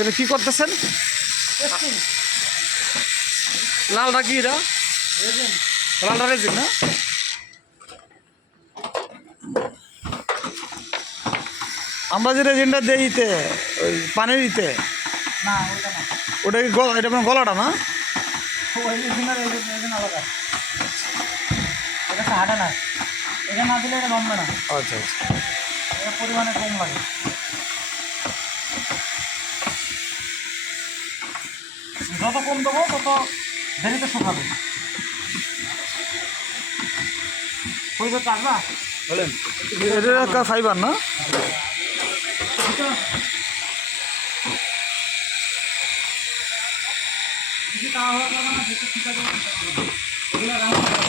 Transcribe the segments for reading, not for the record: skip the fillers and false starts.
এটা কি করতেছেন? লালটা কি এটা? লালটা রেজিন না? আমরা যে রেজিনটা দিই ইতে ওই পানির ইতে, না ওটা না, ওটা কি এটা মানে গলাটা না? ওই রেজিনের রেজিন আলাদা, এটা হাঁটে না, এটা না দিলে এটা জমবে না। আচ্ছা আচ্ছা। এটা পরিমাণে কম লাগে। যত কম দেবো তত দেরিতে শুকাবে। পরিবার কাটবা বলেন, এটা একটা ফাইবার না? কিছু তাওয়া হওয়া যাবে না, যেটা ঠিক আছে এগুলো রান্না করা।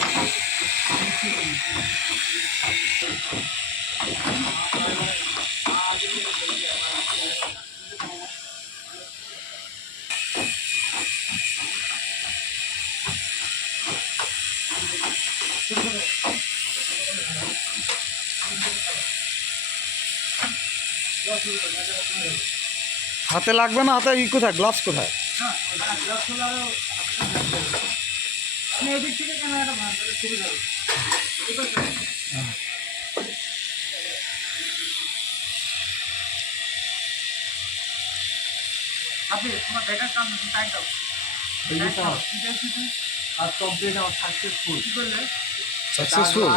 হাতে লাগবে না? হাতে ই কোথায়, গ্লাভস কোথায়? আমি এদিক থেকে ক্যামেরাটা ভালো করে শুরু যাবে। আপনি তোমার ব্যাটার কাম টাইট দাও। আর কমপ্লিট আমার সাকসেসফুল। কি করলে? সাকসেসফুল।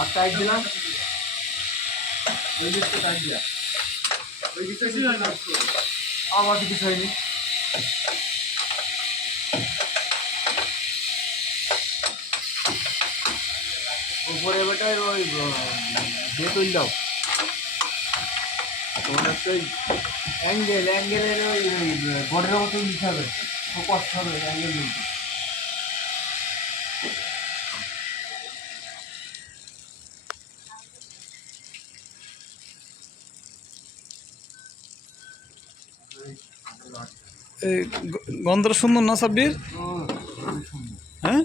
আর টাইট দিলাম, ওই দিকটা টাইট দিয়া, ওই দিকটা আমার কিছু হয়নি। উপরে বেটায় ওই দিয়ে তৈরি দাও, তোমার একটা ওই অ্যাঙ্গেলের ওই বর্ডারের মতো দিতে হবে, খুব কষ্ট হবে অ্যাঙ্গেল দিতে। এই গন্ধটা সুন্দর না সাব্বির? হ্যাঁ,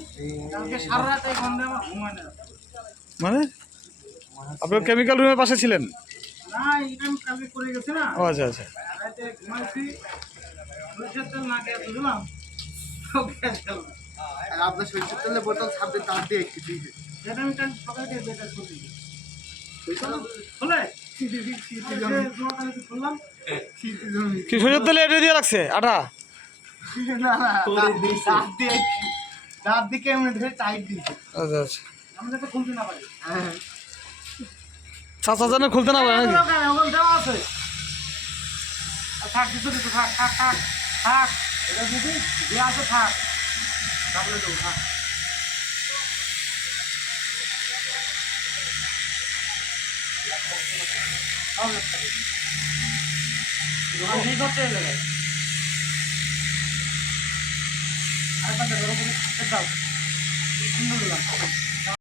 কালকে সারা রাত এই গন্ধে আমার ঘুম হয় না। মানে আপনার কেমিক্যাল রুমের পাশে ছিলেন? না, এটা আমি কালকে করে গেছি না। ও আচ্ছা আচ্ছা। রাতে ঘুমাইছি, সরষের তেল না খেয়ে বুঝলাম সব গ্যাস গেল। আর আপনার সরষের তেলের বোতল ছাপতে তার দিয়ে একটু দিয়ে এটা আমি কাল সকালে দিয়ে বেটার করছি। খুলে খুললাম। কি সরষের তেলে এটা দিয়ে রাখছে আটা? রাত দিকে এমনি ধরে টাইট দিয়েছে। আচ্ছা আচ্ছা। আমাদের তো খুলতে না পারি। হ্যাঁ, চাচা জানে খুলতে না পারে নাকি? ওখানে দেওয়া আছে। থাক কিছু কিছু থাক থাক থাক থাক, এটা দিদি দিয়ে আছে থাক, তারপরে দেবো থাক। ঠিক হচ্ছে এই জায়গায়। আরেকবার দেখো, দাও সুন্দর দিলাম।